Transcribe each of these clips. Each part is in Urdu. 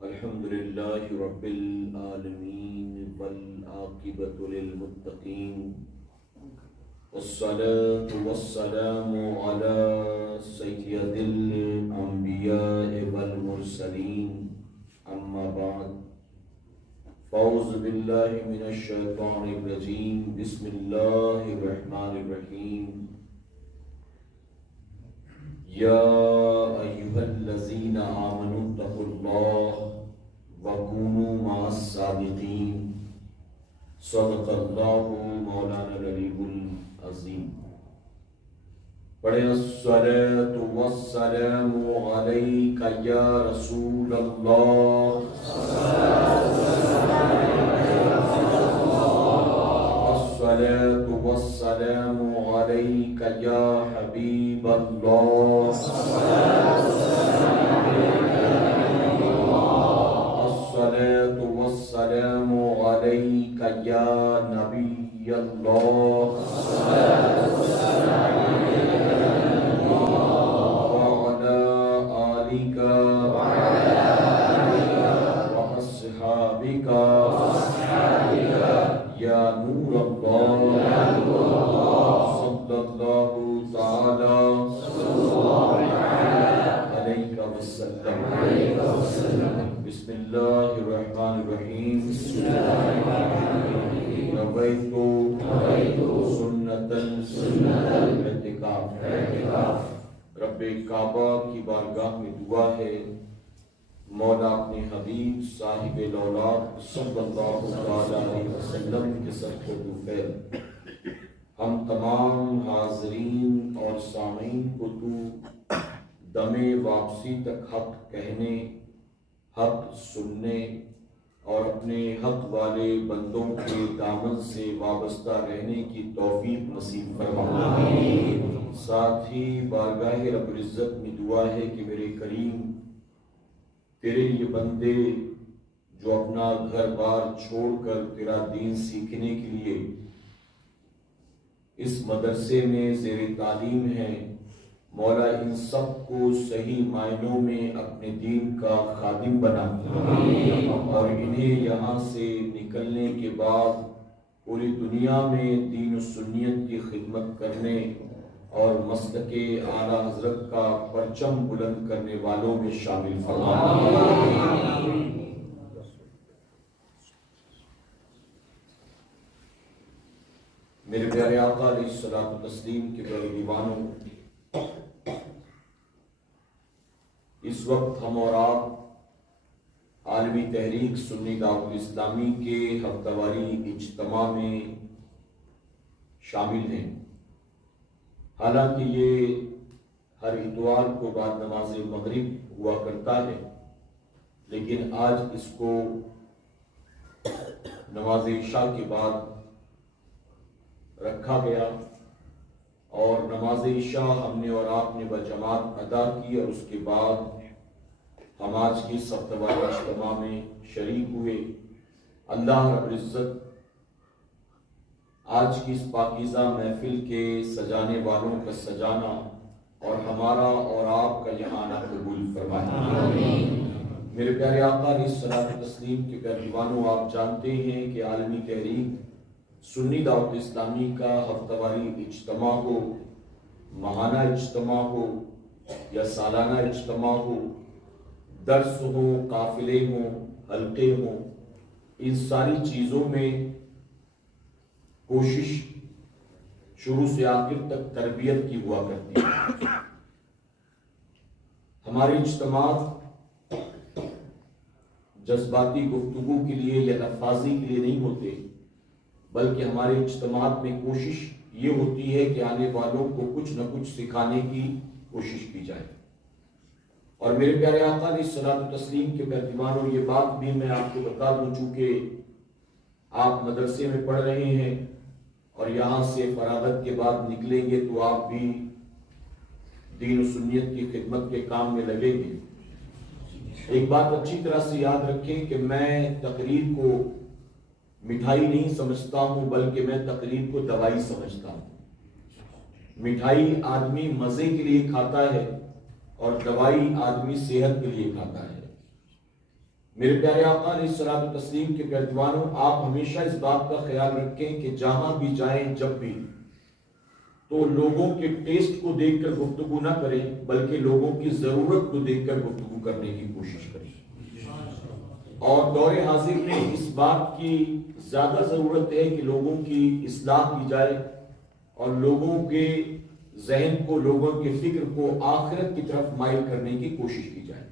الحمد لله رب العالمين والعاقبة للمتقين والصلاة والسلام على سيد الأنبياء والمرسلين أما بعد فأعوذ بالله من الشيطان الرجيم بسم الله الرحمن الرحيم یا ایھا الذین آمنوا اتقوا اللہ وکونوا مع الصادقین صدق اللہ مولانا العلی العظیم۔ پڑھیں الصلاۃ والسلام علیک یا رسول اللہ، الصلاۃ والسلام علیک یا حبیب اللہ، الصلاۃ والسلام علیک یا نبی اللہ، وعلی آلک وأصحابک یا نور اللہ صلی اللہ تعالی علیہ وسلم۔ بسم اللہ الرحمن الرحیم۔ نویت سنة الاعتکاف۔ رب کعبہ کی بارگاہ میں دعا ہے مولا اپنے حبیب صاحب الاولاد صلی اللہ علیہ وسلم کے صدقے خیر ہم تمام حاضرین اور سامعین کو تو دم واپسی تک حق کہنے، حق سننے اور اپنے حق والے بندوں کے دامن سے وابستہ رہنے کی توفیق نصیب فرما۔ ساتھ ہی بارگاہ رب العزت میں دعا ہے کہ میرے کریم تیرے یہ بندے جو اپنا گھر بار چھوڑ کر تیرا دین سیکھنے کے لیے اس مدرسے میں زیر تعلیم ہیں، مولا ان سب کو صحیح معنوں میں اپنے دین کا خادم بنا اور انہیں یہاں سے نکلنے کے بعد پوری دنیا میں دین و سنیت کی خدمت کرنے اور مسلک اعلیٰ حضرت کا پرچم بلند کرنے والوں میں شامل فرما۔ میرے پیارے آقا علیہ الصلوۃ والتسلیم کے پیارے دیوانوں، اس وقت ہم اور آپ عالمی تحریک سنی دعوت اسلامی کے ہفتہ واری اجتماع میں شامل ہیں۔ حالانکہ یہ ہر اتوار کو بعد نماز مغرب ہوا کرتا ہے، لیکن آج اس کو نماز عشاء کے بعد رکھا گیا اور نماز عشاء ہم نے اور آپ نے بجماعت ادا کی، اور اس کے بعد ہم آج کی ہفتہ واری اجتماع میں شریک ہوئے۔ اللہ رب العزت آج کی اس پاکیزہ محفل کے سجانے والوں کا سجانا اور ہمارا اور آپ کا یہاں آنا قبول فرمائے۔ میرے پیارے آقا علیہ الصلوۃ والتسلیم کے پیارے دیوانوں، آپ جانتے ہیں کہ عالمی تحریک سنی دعوت اسلامی کا ہفتہ واری اجتماع ہو، ماہانہ اجتماع ہو یا سالانہ اجتماع ہو، درس ہو، قافلے ہوں، حلقے ہوں، ان ساری چیزوں میں کوشش شروع سے آخر تک تربیت کی ہوا کرتی ہے۔ ہمارے اجتماعات جذباتی گفتگو کے لیے یا لفاظی کے لیے نہیں ہوتے، بلکہ ہمارے اجتماعات میں کوشش یہ ہوتی ہے کہ آنے والوں کو کچھ نہ کچھ سکھانے کی کوشش کی جائے۔ اور میرے پیارے آقا علیہ الصلوۃ والتسلیم کے پیارے دیوانوں، یہ بات بھی میں آپ کو بتا دوں، چونکہ آپ مدرسے میں پڑھ رہے ہیں اور یہاں سے فراغت کے بعد نکلیں گے تو آپ بھی دین و سنیت کی خدمت کے کام میں لگیں گے۔ ایک بات اچھی طرح سے یاد رکھیں کہ میں تقریر کو مٹھائی نہیں سمجھتا ہوں، بلکہ میں تقریر کو دوائی سمجھتا ہوں۔ مٹھائی آدمی مزے کے لیے کھاتا ہے اور دوائی آدمی صحت کے لیے کھاتا ہے۔ میرے پیارے آقا علیہ الصلوۃ والتسلیم کے پیروانوں، آپ ہمیشہ اس بات کا خیال رکھیں کہ جہاں بھی جائیں جب بھی تو لوگوں کے ٹیسٹ کو دیکھ کر گفتگو نہ کریں، بلکہ لوگوں کی ضرورت کو دیکھ کر گفتگو کرنے کی کوشش کریں۔ اور دور حاضر میں اس بات کی زیادہ ضرورت ہے کہ لوگوں کی اصلاح کی جائے اور لوگوں کے ذہن کو، لوگوں کے فکر کو آخرت کی طرف مائل کرنے کی کوشش کی جائے۔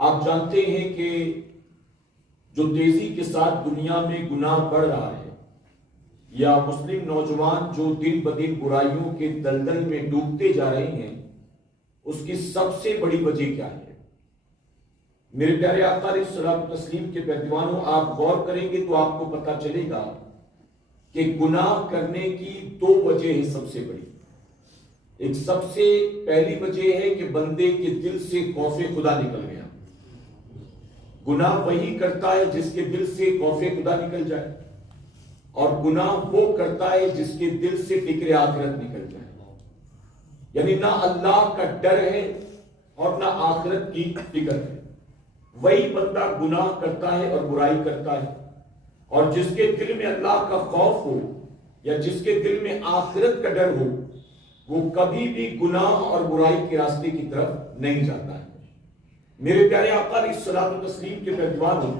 آپ جانتے ہیں کہ جو تیزی کے ساتھ دنیا میں گناہ بڑھ رہا ہے، یا مسلم نوجوان جو دن بدن برائیوں کے دلدل میں ڈوبتے جا رہے ہیں، اس کی سب سے بڑی وجہ کیا ہے؟ میرے پیارے آقا علیہ الصلوۃ والتسلیم کے پیروانوں، آپ غور کریں گے تو آپ کو پتہ چلے گا کہ گناہ کرنے کی دو وجہ ہیں سب سے بڑی۔ ایک سب سے پہلی وجہ ہے کہ بندے کے دل سے خوف خدا نکل گیا۔ گناہ وہی کرتا ہے جس کے دل سے خوف خدا نکل جائے، اور گناہ وہ کرتا ہے جس کے دل سے فکر آخرت نکل جائے۔ یعنی نہ اللہ کا ڈر ہے اور نہ آخرت کی فکر ہے، وہی بندہ گناہ کرتا ہے اور برائی کرتا ہے۔ اور جس کے دل میں اللہ کا خوف ہو یا جس کے دل میں آخرت کا ڈر ہو، وہ کبھی بھی گناہ اور برائی کے راستے کی طرف نہیں جاتا ہے۔ میرے پیارے آقا علیہ الصلوۃ والتسلیم کے پیروانوں،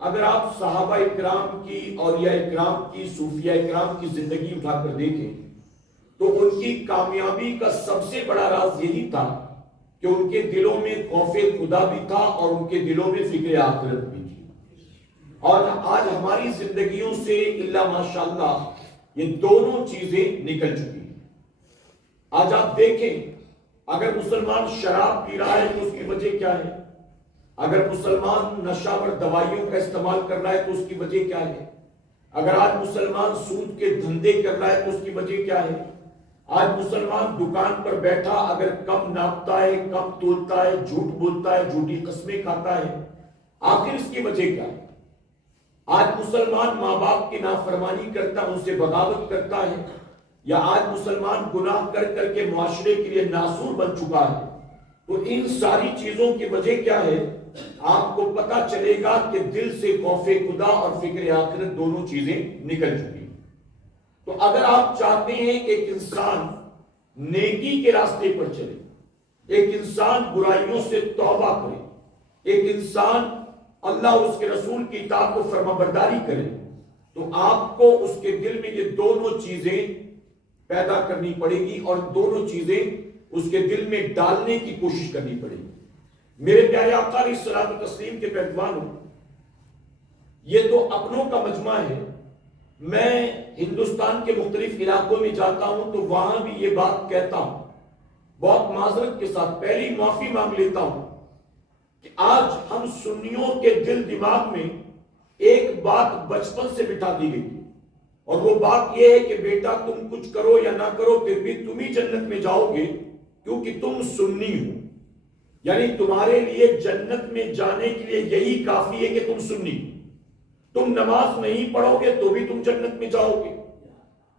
اگر آپ صحابہ اکرام کی، اولیاء اکرام کی، صوفیاء اکرام کی زندگی اٹھا کر دیکھیں تو ان کی کامیابی کا سب سے بڑا راز یہی تھا کہ ان کے دلوں میں خوف خدا بھی تھا اور ان کے دلوں میں فکر آخرت بھی تھی۔ اور آج ہماری زندگیوں سے الا ماشاءاللہ یہ دونوں چیزیں نکل چکی ہیں۔ آج آپ دیکھیں، اگر مسلمان شراب پی رہا ہے تو اس کی وجہ کیا ہے؟ اگر مسلمان نشہ ور دوائیوں کا استعمال کر رہا ہے تو اس کی وجہ کیا ہے؟ اگر آج مسلمان سود کے دھندے کر رہا ہے تو اس کی وجہ کیا ہے؟ آج مسلمان دکان پر بیٹھا اگر کم ناپتا ہے، کم تولتا ہے، جھوٹ بولتا ہے، جھوٹی قسمیں کھاتا ہے، آخر اس کی وجہ کیا ہے؟ آج مسلمان ماں باپ کی نافرمانی کرتا ہے، ان سے بغاوت کرتا ہے، یا آج مسلمان گناہ کر کر کے معاشرے کے لیے ناسور بن چکا ہے، تو ان ساری چیزوں کی وجہ کیا ہے؟ آپ کو پتا چلے گا کہ دل سے خوف خدا اور فکر آخرت دونوں چیزیں نکل چکی ہیں۔ تو اگر آپ چاہتے ہیں کہ ایک انسان نیکی کے راستے پر چلے، ایک انسان برائیوں سے توبہ کرے، ایک انسان اللہ اور اس کے رسول کی اطاعت کو فرما برداری کرے، تو آپ کو اس کے دل میں یہ دونوں چیزیں پیدا کرنی پڑے گی اور دونوں چیزیں اس کے دل میں ڈالنے کی کوشش کرنی پڑے گی۔ میرے پیارے آقا علیہ الصلوۃ والتسلیم کے پیروانوں، یہ تو اپنوں کا مجمع ہے۔ میں ہندوستان کے مختلف علاقوں میں جاتا ہوں تو وہاں بھی یہ بات کہتا ہوں، بہت معذرت کے ساتھ پہلی معافی مانگ لیتا ہوں کہ آج ہم سنیوں کے دل دماغ میں ایک بات بچپن سے بٹھا دی گئی، اور وہ بات یہ ہے کہ بیٹا تم کچھ کرو یا نہ کرو پھر بھی تم ہی جنت میں جاؤ گے کیونکہ تم سنی ہو۔ یعنی تمہارے لیے جنت میں جانے کے لیے یہی کافی ہے کہ تم سنی، تم نماز نہیں پڑھو گے تو بھی تم جنت میں جاؤ گے،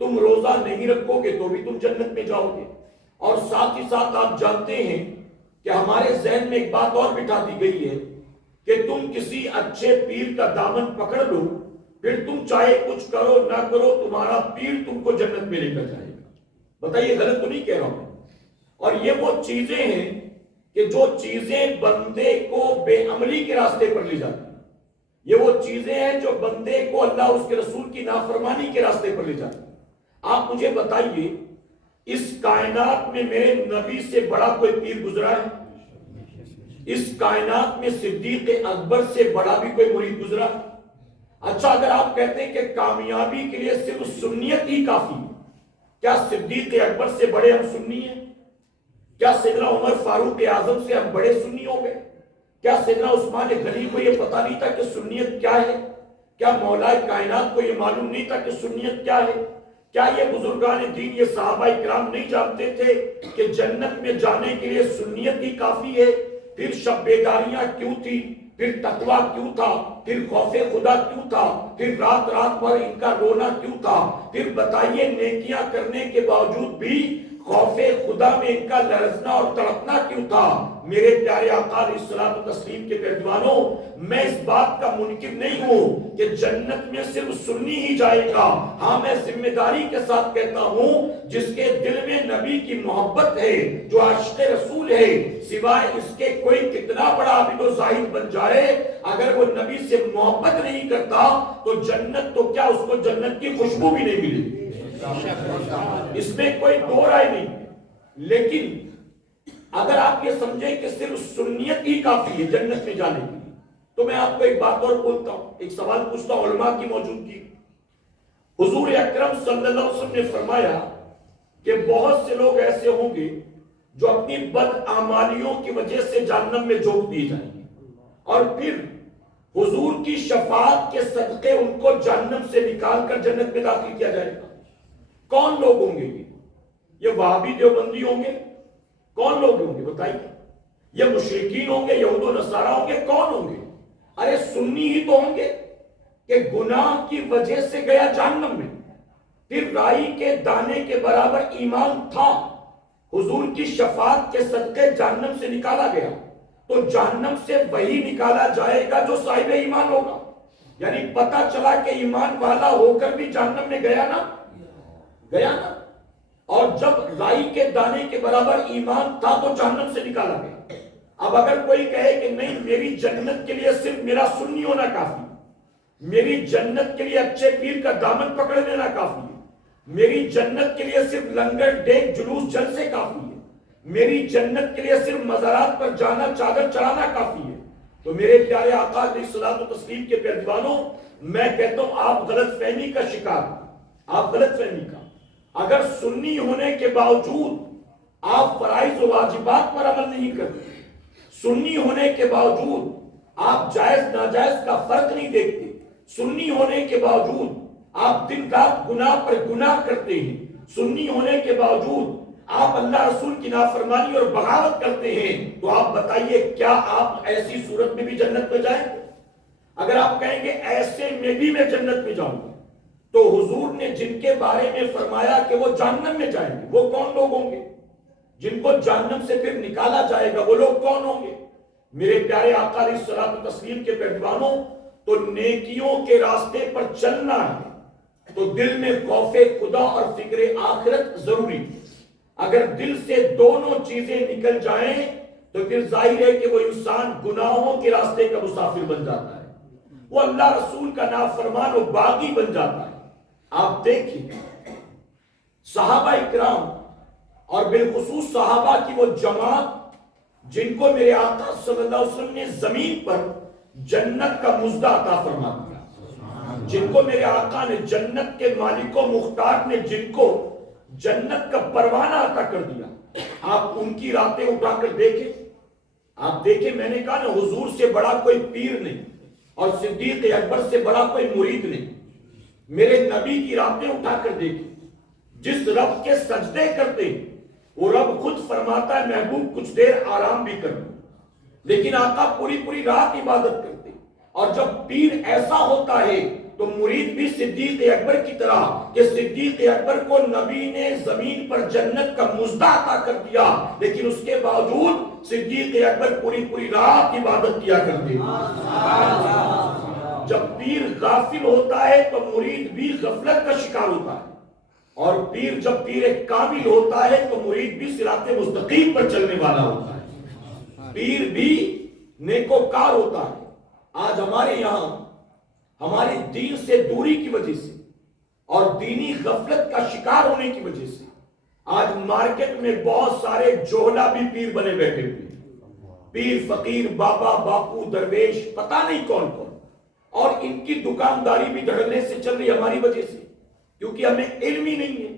تم روزہ نہیں رکھو گے تو بھی تم جنت میں جاؤ گے۔ اور ساتھ ہی ساتھ آپ جانتے ہیں کہ ہمارے ذہن میں ایک بات اور بٹھا دی گئی ہے کہ تم کسی اچھے پیر کا دامن پکڑ لو، پھر تم چاہے کچھ کرو نہ کرو تمہارا پیر تم کو جنت میں لے کر جائے گا۔ بتائیے غلط تو نہیں کہہ رہا ہوں؟ اور یہ وہ چیزیں ہیں کہ جو چیزیں بندے کو بے عملی کے راستے پر لے جاتی ہیں، یہ وہ چیزیں ہیں جو بندے کو اللہ اس کے رسول کی نافرمانی کے راستے پر لے جاتی ہیں۔ آپ مجھے بتائیے، اس کائنات میں میرے نبی سے بڑا کوئی پیر گزرا ہے؟ اس کائنات میں صدیق اکبر سے بڑا بھی کوئی مرید گزرا ہے؟ اچھا، اگر آپ کہتے ہیں کہ کامیابی کے لیے صرف سنیت ہی کافی ہے، کیا صدیق اکبر سے بڑے ہم سنی ہیں؟ کیا سیدنا عمر فاروق اعظم سے ہم بڑے سنی ہو گئے؟ کیا سیدنا عثمان غنی کو یہ پتا نہیں تھا کہ سنیت کیا ہے؟ کیا مولا کائنات کو یہ معلوم نہیں تھا کہ سنیت کیا ہے؟ کیا یہ بزرگان دین، یہ صحابہ اکرام نہیں جانتے تھے کہ جنت میں جانے کے لیے سنیت ہی کافی ہے؟ پھر شب بیداریاں کیوں تھی؟ پھر تقویٰ کیوں تھا؟ پھر خوف خدا کیوں تھا؟ پھر رات رات بھر ان کا رونا کیوں تھا؟ پھر بتائیے نیکیاں کرنے کے باوجود بھی خوف خدا میں ان کا لرزنا اور تڑپنا کیوں تھا؟ میرے پیارے آقا علیہ الصلوۃ والتسلیم کے پیروانوں، میں اس بات کا منکر نہیں ہوں کہ جنت میں صرف سنی ہی جائے گا۔ ہاں، میں ذمہ داری کے ساتھ کہتا ہوں جس کے دل میں نبی کی محبت ہے، جو عاشق رسول ہے، سوائے اس کے کوئی کتنا بڑا عابد و زاہد بن جائے، اگر وہ نبی سے محبت نہیں کرتا تو جنت تو کیا، اس کو جنت کی خوشبو بھی نہیں ملے گی، اس میں کوئی دو رائے نہیں۔ لیکن اگر آپ یہ سمجھیں کہ صرف سنیت ہی کافی ہے جنت میں جانے کے لیے، تو میں آپ کو ایک بات اور بولتا ہوں، ایک سوال پوچھتا ہوں علماء کی موجودگی۔ حضور اکرم صلی اللہ علیہ وسلم نے فرمایا کہ بہت سے لوگ ایسے ہوں گے جو اپنی بدعمالیوں کی وجہ سے جہنم میں جھونک دیے جائیں گے، اور پھر حضور کی شفاعت کے صدقے ان کو جہنم سے نکال کر جنت میں داخل کیا جائے گا۔ کون لوگ ہوں گے یہ وہابی دیوبندی ہوں گے؟ کون لوگ ہوں گے بتائیے؟ یہ مشرکین ہوں گے، یہود و نصارہ ہوں گے؟ کون ہوں گے؟ ارے سنی ہی تو ہوں گے کہ گناہ کی وجہ سے گیا جہنم میں، پھر رائی کے دانے کے برابر ایمان تھا، حضور کی شفاعت کے صدقے جہنم سے نکالا گیا، تو جہنم سے وہی نکالا جائے گا جو صاحب ایمان ہوگا۔ یعنی پتہ چلا کہ ایمان والا ہو کر بھی جہنم میں گیا نا، گیا نا، اور جب رائی کے دانے کے برابر ایمان تھا تو جہنم سے نکالا گیا۔ اب اگر کوئی کہے کہ نہیں، میری جنت کے لیے صرف میرا سنی ہونا کافی ہے، میری جنت کے لیے اچھے پیر کا دامن پکڑ لینا کافی ہے، میری جنت کے لیے صرف لنگر ڈیک جلوس جلسے کافی ہے، میری جنت کے لیے صرف مزارات پر جانا چادر چڑھانا کافی ہے، تو میرے پیارے آقا علیہ الصلوۃ والتسلیم کے پیروانوں، میں کہتا ہوں آپ غلط فہمی کا شکار، آپ غلط فہمی کا، اگر سنی ہونے کے باوجود آپ فرائض و واجبات پر عمل نہیں کرتے، سنی ہونے کے باوجود آپ جائز ناجائز کا فرق نہیں دیکھتے، سنی ہونے کے باوجود آپ دن رات گناہ پر گناہ کرتے ہیں، سنی ہونے کے باوجود آپ اللہ رسول کی نافرمانی اور بغاوت کرتے ہیں، تو آپ بتائیے کیا آپ ایسی صورت میں بھی جنت میں جائیں گے؟ اگر آپ کہیں گے ایسے میں بھی میں جنت میں جاؤں گا، تو حضور نے جن کے بارے میں فرمایا کہ وہ جہنم میں جائیں گے، وہ کون لوگ ہوں گے؟ جن کو جہنم سے پھر نکالا جائے گا وہ لوگ کون ہوں گے؟ میرے پیارے آقا علیہ الصلوۃ والتسلیم کے پیروانوں، تو نیکیوں کے راستے پر چلنا ہے تو دل میں خوف خدا اور فکر آخرت ضروری ہے۔ اگر دل سے دونوں چیزیں نکل جائیں تو پھر ظاہر ہے کہ وہ انسان گناہوں کے راستے کا مسافر بن جاتا ہے، وہ اللہ رسول کا نافرمان و باغی بن جاتا ہے۔ آپ دیکھیں صحابہ اکرام اور بالخصوص صحابہ کی وہ جماعت جن کو میرے آقا صلی اللہ علیہ وسلم نے زمین پر جنت کا مژدہ عطا فرما دیا، جن کو میرے آقا نے جنت کے مالک و مختار نے جن کو جنت کا پروانہ عطا کر دیا، آپ ان کی راتیں اٹھا کر دیکھیں، آپ دیکھیں، میں نے کہا نا حضور سے بڑا کوئی پیر نہیں اور صدیق اکبر سے بڑا کوئی مرید نہیں، میرے نبی کی راتیں اٹھا کر دیکھیں، جس رب کے سجدے کرتے وہ رب خود فرماتا ہے محبوب کچھ دیر آرام بھی کر لو، لیکن آقا پوری پوری رات عبادت کرتے، اور جب پیر ایسا ہوتا ہے تو مرید بھی صدیق اکبر کی طرح، کہ صدیق اکبر کو نبی نے زمین پر جنت کا مژدہ عطا کر دیا، لیکن اس کے باوجود صدیق اکبر پوری پوری رات عبادت کیا کرتے۔ جب پیر غافل ہوتا ہے تو مرید بھی غفلت کا شکار ہوتا ہے، اور پیر جب پیر کامل ہوتا ہے تو مرید بھی صراط مستقیم پر چلنے والا ہوتا ہے، پیر بھی نیکوکار ہوتا ہے۔ آج ہمارے یہاں ہماری دین سے دوری کی وجہ سے اور دینی غفلت کا شکار ہونے کی وجہ سے آج مارکیٹ میں بہت سارے جوہلا بھی پیر بنے بیٹھے ہوئے، پیر فقیر بابا باپو درویش پتہ نہیں کون کون، اور ان کی دکانداری بھی دھڑلے سے چل رہی ہماری وجہ سے، کیونکہ ہمیں علم ہی نہیں ہے،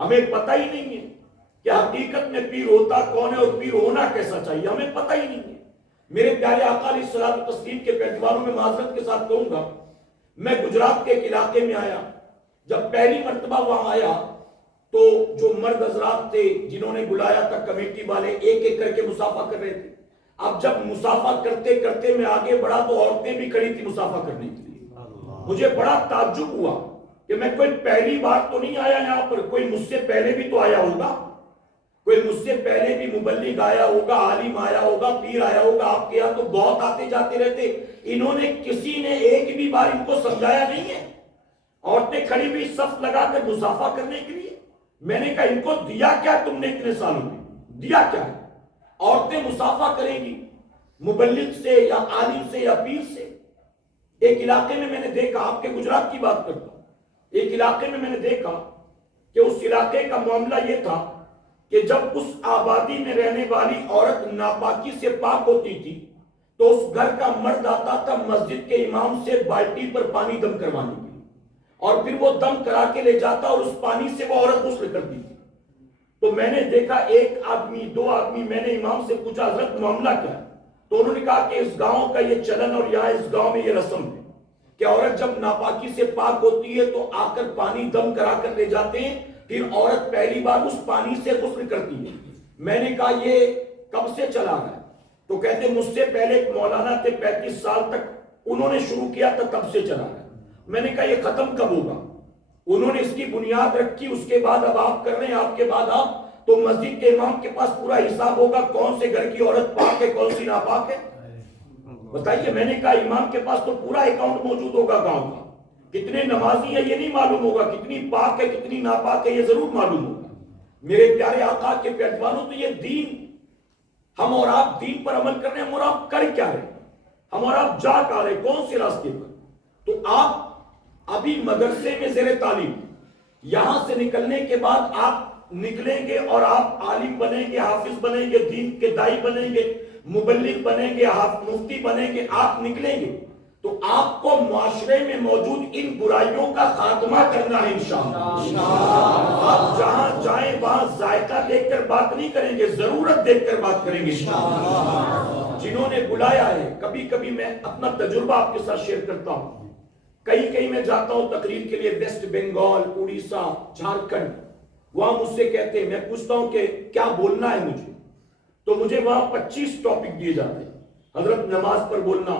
ہمیں پتہ ہی نہیں ہے کہ حقیقت میں پیر ہوتا کون ہے اور پیر ہونا کیسا چاہیے، ہمیں پتہ ہی نہیں ہے۔ میرے پیارے آقا علیہ الصلوۃ والتسلیم کے پیروانوں میں معذرت کے ساتھ کہوں گا، میں گجرات کے ایک علاقے میں آیا، جب پہلی مرتبہ وہاں آیا تو جو مرد حضرات تھے جنہوں نے بلایا تھا کمیٹی والے ایک ایک کر کے مصافحہ کر رہے تھے، اب جب مصافحہ کرتے کرتے میں آگے بڑھا تو عورتیں بھی کھڑی تھی مصافحہ کرنے کے لیے، مجھے بڑا تعجب ہوا کہ میں کوئی پہلی بار تو نہیں آیا یہاں پر، کوئی مجھ سے پہلے بھی تو آیا ہوگا، کوئی مجھ سے پہلے بھی مبلغ آیا ہوگا، عالم آیا ہوگا، پیر آیا ہوگا آپ کے یہاں، تو بہت آتے جاتے رہتے، انہوں نے کسی نے ایک بھی بار ان کو سمجھایا نہیں ہے؟ عورتیں کھڑی ہوئی صف لگا کر مصافحہ کرنے کے لیے، میں نے کہا ان کو دیا کیا تم نے اتنے سالوں میں؟ دیا کیا ہے؟ عورتیں مصافحہ کریں گی مبلغ سے یا عالم سے یا پیر سے۔ ایک علاقے میں نے دیکھا، آپ کے گجرات کی بات کرتا ہوں، ایک علاقے میں نے دیکھا کہ اس علاقے کا معاملہ یہ تھا کہ جب اس آبادی میں رہنے والی عورت ناپاکی سے پاک ہوتی تھی تو اس گھر کا مرد آتا تھا مسجد کے امام سے بالٹی پر پانی دم کروانے کے لیے، اور پھر وہ دم کرا کے لے جاتا اور اس پانی سے وہ عورت غسل کرتی تھی۔ تو میں نے دیکھا ایک آدمی، دو آدمی، میں نے امام سے پوچھا حضرت معاملہ کیا ہے؟ تو انہوں نے کہا کہ اس گاؤں کا یہ چلن اور یہاں اس گاؤں میں یہ رسم ہے کہ عورت جب ناپاکی سے پاک ہوتی ہے تو آ کر پانی دم کرا کر لے جاتے ہیں، پھر عورت پہلی بار اس پانی سے غسل کرتی ہے۔ میں نے کہا یہ کب سے چلا رہا ہے؟ تو کہتے مجھ سے پہلے ایک مولانا تھے 35 سال تک انہوں نے شروع کیا تھا، تب سے چلا رہا ہے۔ میں نے کہا یہ ختم کب ہوگا؟ انہوں نے اس کی بنیاد رکھی، اس کے بعد اب آپ کر رہے ہیں، آپ کے بعد آپ، تو مسجد کے امام کے پاس پورا حساب ہوگا کون سے گھر کی عورت پاک ہے کون سی ناپاک ہے، بتائیے۔ میں نے کہا امام کے پاس تو پورا اکاؤنٹ موجود ہوگا گاؤں کا، کتنے نمازی ہیں یہ نہیں معلوم ہوگا، کتنی پاک ہے کتنی ناپاک ہے یہ ضرور معلوم ہوگا۔ میرے پیارے آقا کے پیروانوں، تو یہ دین، ہم اور آپ دین پر عمل کر رہے ہیں، ہم اور آپ کر کیا رہے ہیں؟ ہم اور آپ جا کہاں رہے، کون سے راستے پر؟ تو آپ ابھی مدرسے میں زیر تعلیم، یہاں سے نکلنے کے بعد آپ نکلیں گے اور آپ عالم بنیں گے، حافظ بنیں گے، دین کے دائی بنیں گے، مبلغ بنیں گے، مفتی بنیں گے، آپ نکلیں گے تو آپ کو معاشرے میں موجود ان برائیوں کا خاتمہ کرنا ہے انشاءاللہ۔ آپ جہاں جائیں وہاں ذائقہ دیکھ کر بات نہیں کریں گے، ضرورت دیکھ کر بات کریں گے انشاءاللہ۔ جنہوں نے بلایا ہے، کبھی کبھی میں اپنا تجربہ آپ کے ساتھ شیئر کرتا ہوں، کہیں میں جاتا ہوں تقریر کے لیے، ویسٹ بنگال، اڑیسہ، جھارکھنڈ، وہاں مجھ سے کہتے ہیں، میں پوچھتا ہوں کہ کیا بولنا ہے مجھے، تو مجھے وہاں 25 ٹاپک دیے جاتے ہیں۔ حضرت نماز پر بولنا،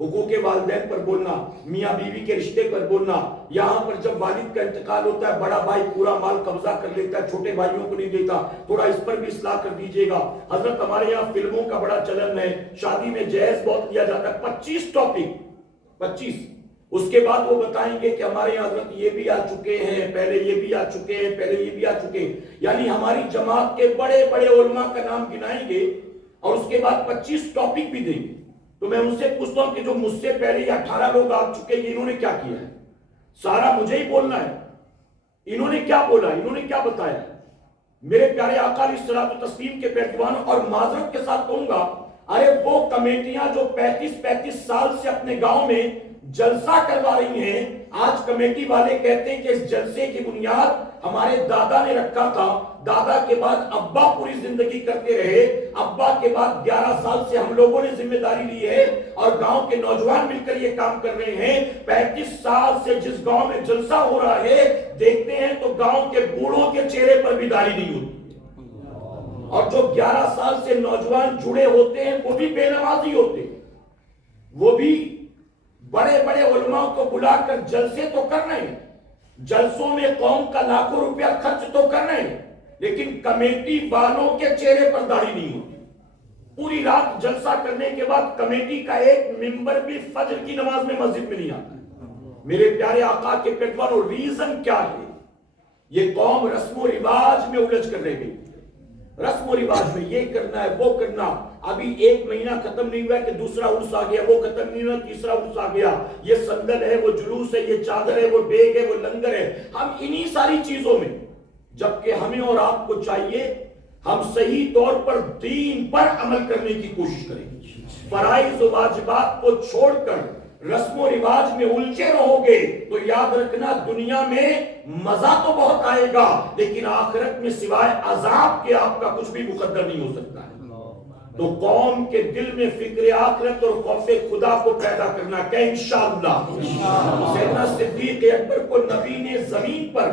حقوق والدین پر بولنا، میاں بیوی کے رشتے پر بولنا، یہاں پر جب والد کا انتقال ہوتا ہے بڑا بھائی پورا مال قبضہ کر لیتا ہے، چھوٹے بھائیوں کو نہیں دیتا، تھوڑا اس پر بھی اصلاح کر دیجئے گا۔ حضرت ہمارے یہاں فلموں کا بڑا چلن ہے، شادی میں جہیز بہت کیا جاتا ہے، 25 ٹاپک، 25۔ اس کے بعد وہ بتائیں گے کہ ہمارے یہاں حضرت یہ بھی آ چکے ہیں، پہلے یہ بھی آ چکے ہیں، پہلے یہ بھی آ چکے ہیں، یعنی ہماری جماعت کے بڑے بڑے علماء کا نام گنائیں گے اور اس کے بعد 25 ٹاپک بھی دیں گے۔ تو میں ان سے پوچھتا ہوں کہ جو مجھ سے پہلے 18 لوگ آ چکے ہیں انہوں نے کیا کیا ہے؟ سارا مجھے ہی بولنا ہے، انہوں نے کیا بولا، انہوں نے کیا بتایا؟ میرے پیارے آقا علیہ الصلوۃ والتسلیم کے پیروانوں، اور معذرت کے ساتھ کہوں گا، ارے وہ کمیٹیاں جو 35 سال سے اپنے گاؤں میں جلسہ کروا رہی ہیں، آج کمیٹی والے کہتے ہیں کہ اس جلسے کی بنیاد ہمارے دادا نے رکھا تھا، دادا کے بعد ابا پوری زندگی کرتے رہے، ابا کے بعد 11 سال سے ہم لوگوں نے ذمہ داری لی ہے اور گاؤں کے نوجوان مل کر یہ کام کر رہے ہیں۔ 35 سال سے جس گاؤں میں جلسہ ہو رہا ہے، دیکھتے ہیں تو گاؤں کے بوڑھوں کے چہرے پر بھی داڑھی نہیں ہوتی، اور جو 11 سال سے نوجوان جڑے ہوتے ہیں وہ بھی بے نمازی ہوتے ہیں، وہ بھی بڑے بڑے علماء کو بلا کر جلسے تو کر رہے ہیں، جلسوں میں قوم کا لاکھوں روپیہ خرچ تو کر رہے ہیں، لیکن کمیٹی والوں کے چہرے پر داڑھی نہیں ہوتی۔ پوری رات جلسہ کرنے کے بعد کمیٹی کا ایک ممبر بھی فجر کی نماز میں مسجد میں نہیں آتا۔ میرے پیارے آقا کے پیروانوں، ریزن کیا ہے؟ یہ قوم رسم و رواج میں الجھ کر رہ گئی، رسم و رواج میں یہ کرنا ہے وہ کرنا، ابھی 1 مہینہ ختم نہیں ہوا کہ دوسرا عرس آ گیا، وہ ختم نہیں ہوا تیسرا عرس آ گیا، یہ سندل ہے وہ جلوس ہے، یہ چادر ہے وہ بیگ ہے وہ لنگر ہے، ہم انہی ساری چیزوں میں، جبکہ ہمیں اور آپ کو چاہیے ہم صحیح طور پر دین پر عمل کرنے کی کوشش کریں، فرائض و واجبات کو چھوڑ کر رسم و رواج میں الجھے رہو گے تو یاد رکھنا دنیا میں مزہ تو بہت آئے گا، لیکن آخرت میں سوائے عذاب کے آپ کا کچھ بھی مقدر نہیں ہو سکتا ہے۔ تو قوم کے دل میں فکر آخرت اور خوف خدا کو پیدا کرنا کہ انشاءاللہ۔ سیدنا صدیق اکبر کو نبی نے زمین پر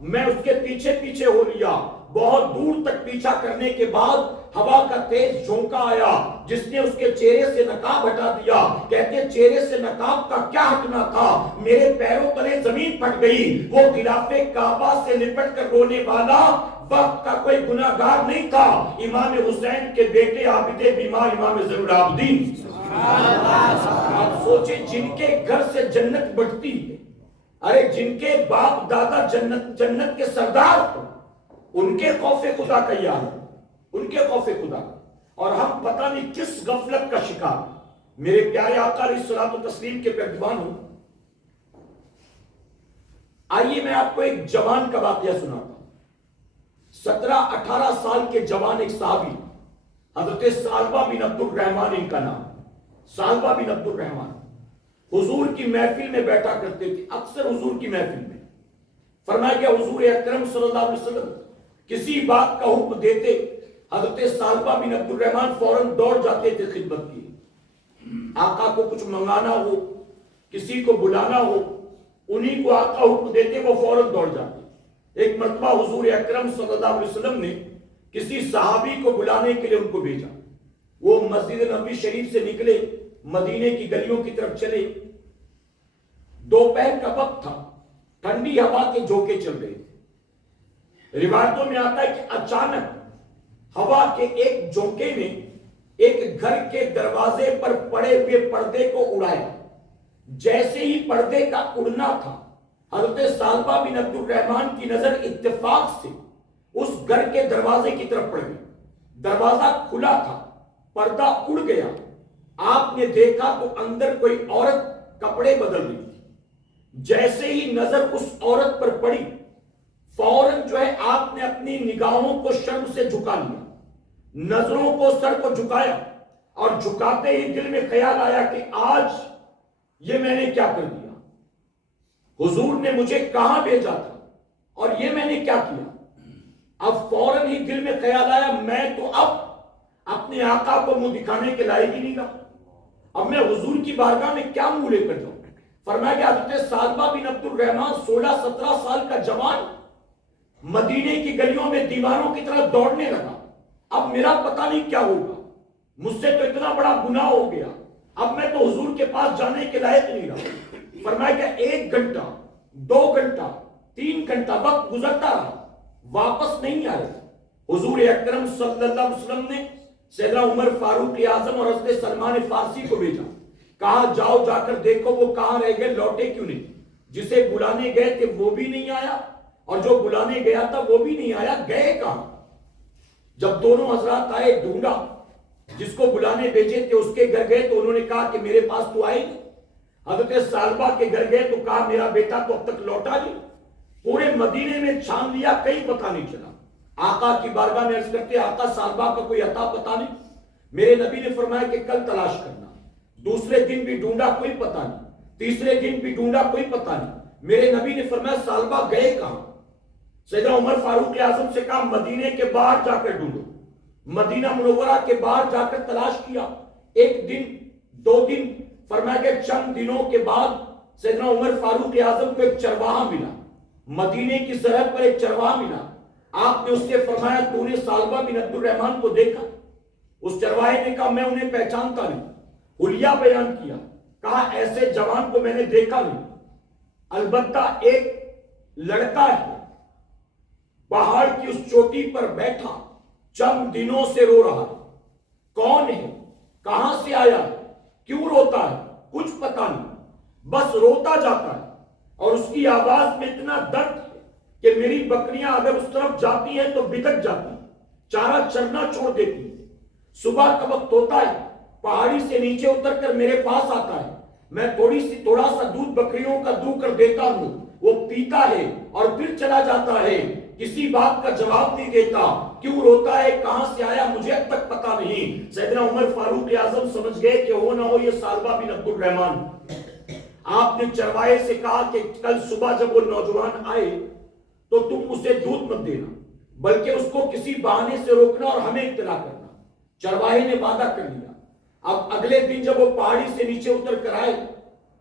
میں اس کے پیچھے پیچھے ہو لیا. بہت دور تک پیچھا کرنے کے بعد ہوا کا تیز جھونکا آیا جس نے اس کے چہرے سے نقاب ہٹا دیا. کہتے چہرے سے نقاب کا کیا ہٹنا تھا, میرے پیروں تلے زمین پھٹ گئی. وہ غلاف کعبہ سے لپٹ کر رونے والا وقت کا کوئی گناہگار نہیں تھا, امام حسین کے بیٹے عابد بیمار امام زین العابدین. آپ سوچیں جن کے گھر سے جنت بڑھتی ہے, ارے جن کے باپ دادا جنت کے سردار ہو, ان کے خوف خدا کا یاد ہے, ان کے خوف خدا. اور ہم پتہ نہیں کس غفلت کا شکار. میرے پیارے آقا علیہ الصلوۃ والتسلیم کے پیروان ہوں. آئیے میں آپ کو ایک جوان کا واقعہ سناتا ہوں. 17-18 سال کے جوان ایک صحابی حضرت ثعلبہ بن عبد الرحمن, ان کا نام ثعلبہ بن عبد الرحمن, حضور کی محفل میں بیٹھا کرتے تھے, اکثر حضور کی محفل میں. فرمایا کہ حضور اکرم صلی اللہ علیہ وسلم کسی بات کا حکم دیتے, حضرت ثعلبہ بن عبد الرحمن فوراً دوڑ جاتے تھے خدمت کی. آقا کو کچھ منگانا ہو, کسی کو بلانا ہو, انہی کو آقا حکم دیتے, وہ فوراً دوڑ جاتے. ایک مرتبہ حضور اکرم صلی اللہ علیہ وسلم نے کسی صحابی کو بلانے کے لیے ان کو بھیجا. وہ مسجد نبوی شریف سے نکلے, مدینے کی گلیوں کی طرف چلے. دوپہر کا وقت تھا, ٹھنڈی ہوا کے جھونکے چل رہے تھے. روایتوں میں آتا ہے کہ اچانک ہوا کے ایک جھونکے نے ایک گھر کے دروازے پر پڑے ہوئے پردے کو اڑایا. جیسے ہی پردے کا اڑنا تھا, حضرت ثعلبہ بن عبد الرحمن کی نظر اتفاق سے اس گھر کے دروازے کی طرف پڑ گئی. دروازہ کھلا تھا, پردہ اڑ گیا. آپ نے دیکھا تو اندر کوئی عورت کپڑے بدل رہی تھی. جیسے ہی نظر اس عورت پر پڑی, فوراً جو ہے آپ نے اپنی نگاہوں کو شرم سے جھکا لیا, نظروں کو سر کو جھکایا, اور جھکاتے ہی دل میں خیال آیا کہ آج یہ میں نے کیا کر دیا, حضور نے مجھے کہاں بھیجا تھا اور یہ میں نے کیا کیا. اب فوراً ہی دل میں خیال آیا میں تو اب اپنے آقا کو منہ دکھانے کے لائق ہی نہیں رہا, اب میں حضور کی بارگاہ میں کیا منہ لے کر جاؤں. فرمایا کہ حضرت ثعلبہ بن عبد الرحمن 16-17 سال کا جوان مدینے کی گلیوں میں دیوانوں کی طرح دوڑنے لگا. اب میرا پتہ نہیں کیا ہوگا, مجھ سے تو اتنا بڑا گناہ ہو گیا, اب میں تو حضور کے پاس جانے کے لائق نہیں رہا. فرمایا کہ 1 گھنٹہ 2 گھنٹہ 3 گھنٹہ وقت گزرتا رہا, واپس نہیں آئے. حضور اکرم صلی اللہ علیہ وسلم نے سیدنا عمر فاروق اعظم اور حضرت سلمان فارسی کو بھیجا. کہا جاؤ جا کر دیکھو وہ کہاں رہ گئے, لوٹے کیوں نہیں. جسے بلانے گئے تھے وہ بھی نہیں آیا, اور جو بلانے گیا تھا وہ بھی نہیں آیا, گئے کہاں. جب دونوں حضرات آئے, ڈھونڈا, جس کو بلانے بھیجے تھے اس کے گھر گئے تو انہوں نے کہا کہ میرے پاس تو آئے نہیں. حضرت ثعلبہ کے گھر گئے تو کہا میرا بیٹا تو اب تک لوٹا نہیں. پورے مدینے میں چھان لیا, کہیں پتہ نہیں چلا. آقا کی بارگاہ میں عرض کرتے آقا ثعلبہ کا کوئی عطا پتہ نہیں. میرے نبی نے فرمایا کہ کل تلاش کرنا. دوسرے دن بھی ڈھونڈا, کوئی پتہ نہیں. تیسرے دن بھی ڈھونڈا, کوئی پتہ نہیں. میرے نبی نے فرمایا ثعلبہ گئے کہاں. سیدنا عمر فاروق اعظم سے کہا مدینے کے باہر جا کر ڈھونڈو. مدینہ منورہ کے باہر جا کر تلاش کیا. 1 دن 2 دن, فرمایا کہ چند دنوں کے بعد سیدنا عمر فاروق اعظم کو ایک چرواہا ملا. مدینے کی سرحد پر ایک چرواہا ملا. آپ نے اس سے فرمایا تو نے ثعلبہ بن عبد الرحمن کو دیکھا. اس چرواہے نے کہا میں انہیں پہچانتا نہیں. حلیہ بیان کیا, کہا ایسے جوان کو میں نے دیکھا نہیں, البتہ ایک لڑکا ہے پہاڑ کی اس چوٹی پر بیٹھا, چند دنوں سے رو رہا ہے. کون ہے, کہاں سے آیا, کیوں روتا ہے, کچھ پتہ نہیں, بس روتا جاتا ہے. اور اس کی آواز میں اتنا درد ہے کہ میری بکریاں اگر اس طرف جاتی ہیں تو بھٹک جاتی ہیں, چارہ چرنا چھوڑ دیتی ہیں. صبح کا وقت ہوتا ہے, پہاڑی سے نیچے اتر کر میرے پاس آتا ہے, میں تھوڑا سا دودھ بکریوں کا دو کر دیتا ہوں, وہ پیتا ہے اور پھر چلا جاتا ہے, کسی بات کا جواب نہیں دیتا. کیوں روتا ہے, کہاں سے آیا, مجھے اب تک پتا نہیں. سیدنا عمر فاروق اعظم سمجھ گئے کہ ہو نہ ہو یہ ثعلبہ بن عبد الرحمن. آپ نے چرواہے سے کہا کہ کل صبح جب وہ نوجوان آئے تو تم اسے دودھ مت دینا, بلکہ اس کو کسی بہانے سے روکنا اور ہمیں اطلاع کرنا. چرواہے نے وعدہ کر لیا. اب اگلے دن جب وہ پہاڑی سے نیچے اتر کر آئے,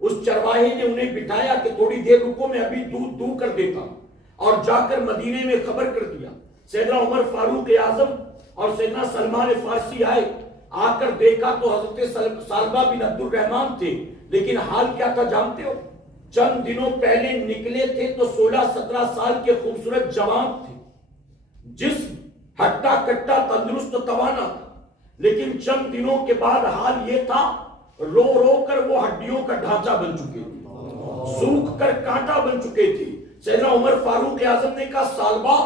اس چرواہے نے انہیں بٹھایا کہ تھوڑی دیر رکو, میں ابھی دودھ دو کر دیتا. اور جا کر مدینے میں خبر کر دیا. سیدنا عمر فاروق اعظم اور سیدنا سلمان فارسی آئے, آ کر دیکھا تو حضرت سالبہ بن عبد الرحمن تھے. لیکن حال کیا تھا جانتے ہو؟ چند دنوں پہلے نکلے تھے تو 16-17 سال کے خوبصورت جوان تھے, جسم ہٹا کٹا تندرست توانا تھا. لیکن چند دنوں کے بعد حال یہ تھا, رو رو کر وہ ہڈیوں کا ڈھانچہ بن چکے تھے, سوکھ کر کانٹا بن چکے تھے. سیدنا عمر فاروق اعظم نے کہا, سالبہ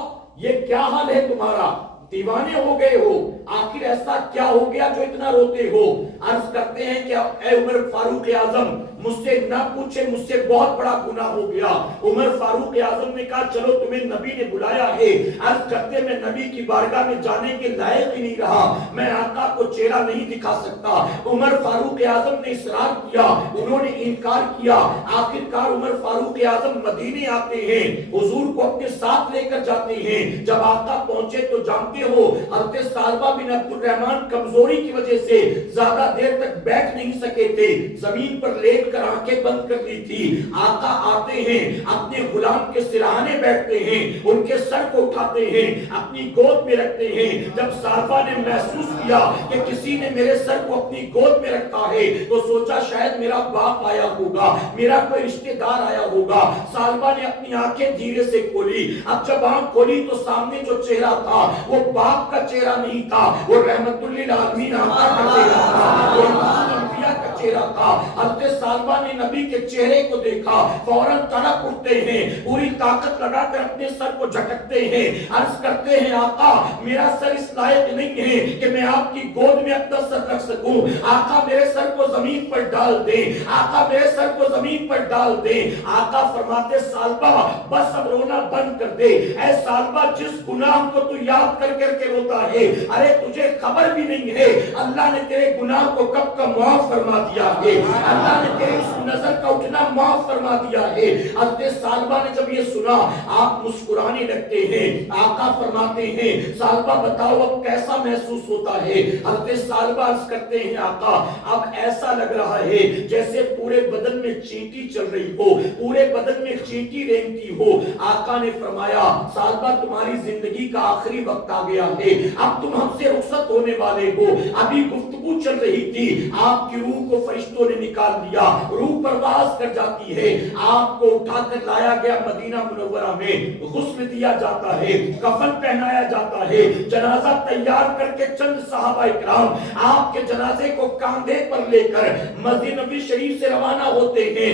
یہ کیا حال ہے تمہارا؟ دیوانے ہو گئے ہو؟ آخر ایسا کیا ہو گیا جو اتنا روتے ہو؟ عرض کرتے ہیں کہ اے عمر فاروق اعظم, مجھ سے نہ پوچھے, مجھ سے بہت بڑا گناہ ہو گیا. عمر فاروق اعظم نے کہا, چلو تمہیں نبی نے بلایا ہے. عرض کرتے میں نبی کی بارگاہ میں جانے کے لائق ہی نہیں رہا, میں آقا کو چہرہ نہیں دکھا سکتا. عمر فاروق اعظم نے اصرار کیا, انہوں نے انکار کیا. آخر کار عمر فاروق اعظم مدینے آتے ہیں, حضور کو اپنے ساتھ لے کر جاتے ہیں. جب آقا پہنچے تو جانتے ہو حضرت سالبہ بن عبد الرحمن کمزوری کی وجہ سے زیادہ دیر تک بیٹھ نہیں سکے تھے, زمین پر لیٹ کر آنکھیں بند کر لی تھی. آقا آتے ہیں, اپنے غلام کے سرہانے بیٹھتے ہیں, ان کے سر کو اٹھاتے ہیں, اپنی گود میں رکھتے ہیں. جب سالبہ نے محسوس کیا کہ کسی نے میرے سر کو اپنی گود میں رکھا ہے تو سوچا شاید میرا باپ آیا ہوگا, میرا کوئی رشتہ دار آیا ہوگا. سالبہ نے اپنی آنکھیں دھیرے سے کھولی. اب جب آنکھ کھولی تو سامنے جو چہرہ تھا وہ باپ کا چہرہ نہیں تھا, وہ رحمت للعالمین آقا کا چہرہ تھا, وہ امام انبیاء کا چہرہ تھا. حضرت سالبہ نے نبی کے چہرے کو دیکھا, فوراً تڑپ اٹھتے ہیں, پوری طاقت لگا کر اپنے سر کو جھٹکتے ہیں. عرض کرتے ہیں, آقا میرا سر اس لائق نہیں ہے کہ میں آپ کی گود میں اپنا سر رکھ سکوں. آقا میرے سر کو زمین پر ڈال دیں, آقا میرے سر کو زمین پر ڈال دیں. آقا فرماتے, سالبہ بس اب رونا بند کر دے. اے سالبہ, جس گناہ کو تو یاد کر کر کے روتا ہے, ارے تجھے خبر بھی نہیں ہے اللہ نے تیرے گناہ کو کب کا معاف فرما دیا ہے, اللہ نے تیرے اس نظر کا اٹھنا معاف فرما دیا ہے. حضرت سالبہ نے جب یہ سنا, آپ مسکرانے لگتے ہیں. آقا فرماتے ہیں, سالبہ بتاؤ اب کیسا محسوس ہوتا ہے؟ حضرت سالبہ عرض کرتے ہیں, آقا اب ایسا لگ رہا ہے جیسے پورے بدن میں چینٹی چل رہی ہو, پورے بدن میں چینٹی رینگتی ہو. آقا نے فرمایا, سالبہ تمہاری زندگی کا آخری وقت آ گیا ہے, اب تم ہم سے رخصت ہونے والے ہو. ابھی گفتگو چل رہی تھی, آپ کی روح کو فرشتوں نے نکال دیا, روح پرواز کر جاتی ہے. آپ کو اٹھا کر لایا گیا مدینہ منورہ میں, غسل دیا جاتا ہے, کفن پہنایا جاتا ہے, جنازہ تیار کر کے چند صحابہ اکرام آپ کے جنازے کو کاندھے پر لے کر مسجد نبوی شریف سے روانہ ہوتے ہیں,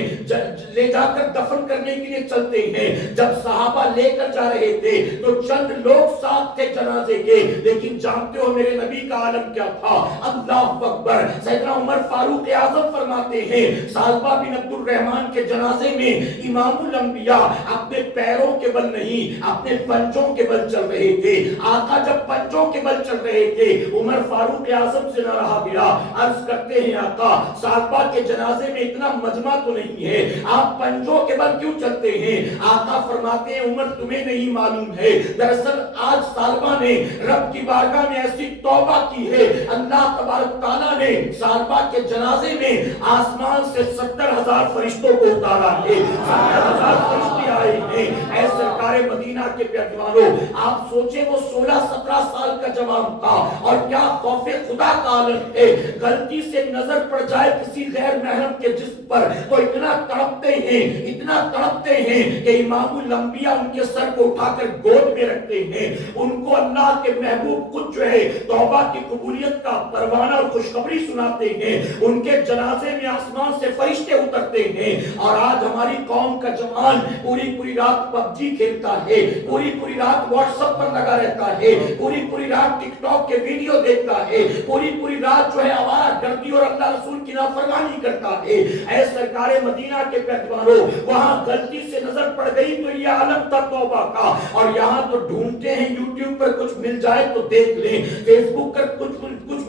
لے جا کر دفن کرنے کے لیے چلتے ہیں. جب صحابہ لے کر جا رہے تھے تو چند لوگ ساتھ تھے جنازے کے, لیکن جانتے ہو میرے نبی کا عالم کیا تھا؟ اللہ اکبر. سیدنا عمر فاروق اعظم فرماتے ہیں, سالبہ بن عبد الرحمن کے جنازے میں امام الانبیاء اپنے پیروں کے بل نہیں, اپنے پنجوں کے بل چل رہے تھے. آقا جب پنجوں کے بل چل رہے تھے, عمر فاروق اعظم سے نہ رہا گیا. عرض کرتے ہیں, آقا سالبہ کے جنازے میں اتنا مجمع تو نہیں ہے, آپ پنجوں کے بل کیوں چلتے ہیں؟ آقا فرماتے ہیں, عمر تمہیں نہیں معلوم ہے, دراصل آج سالبہ نے رب کی بارگاہ میں ایسی توبہ کی ہے, اللہ تبارک تعالیٰ نے سالبہ کے جنازے میں آسمان سے 70,000 فرشتوں کو اتارا ہے. 70,000 فرشتے آئے ہیں. اے سرکار مدینہ کے پیروانوں, آپ سوچیں وہ 16-17 سال کا جوان تھا, اور کیا خوف خدا کا عالم ہے. غلطی سے نظر پڑ جائے کسی غیر محرم کے جسم پر تو اتنا تڑپتے ہیں, اتنا تڑپتے ہیں کہ امام الانبیاء ان کے سر کو اٹھا کر گود میں رکھتے ہیں. ان کو اللہ کے محبوب خود جو ہے توبہ کی قبولیت کا پروانہ اور خوشخبری سناتے ہیں. ان کے جنازے میں آسمان سے فرشتے اترتے ہیں. اور آج ہماری قوم کا جوان پوری رات پب جی کھیلتا ہے, پوری رات واٹس ایپ پر لگا رہتا ہے, پوری رات ٹک ٹاک کے ویڈیو دیکھتا ہے, پوری رات جو ہے آوارہ گردی اور اللہ رسول کی نافرمانی کرتا ہے. اے سرکار مدینہ کے پیروانوں, وہاں غلطی سے نظر پڑ گئی تو یہ عالم تھا توبہ کا, اور یہاں تو ڈھونڈتے ہیں یوٹیوب پر کچھ مل جائے تو دیکھ لیں, فیس بک پر کچھ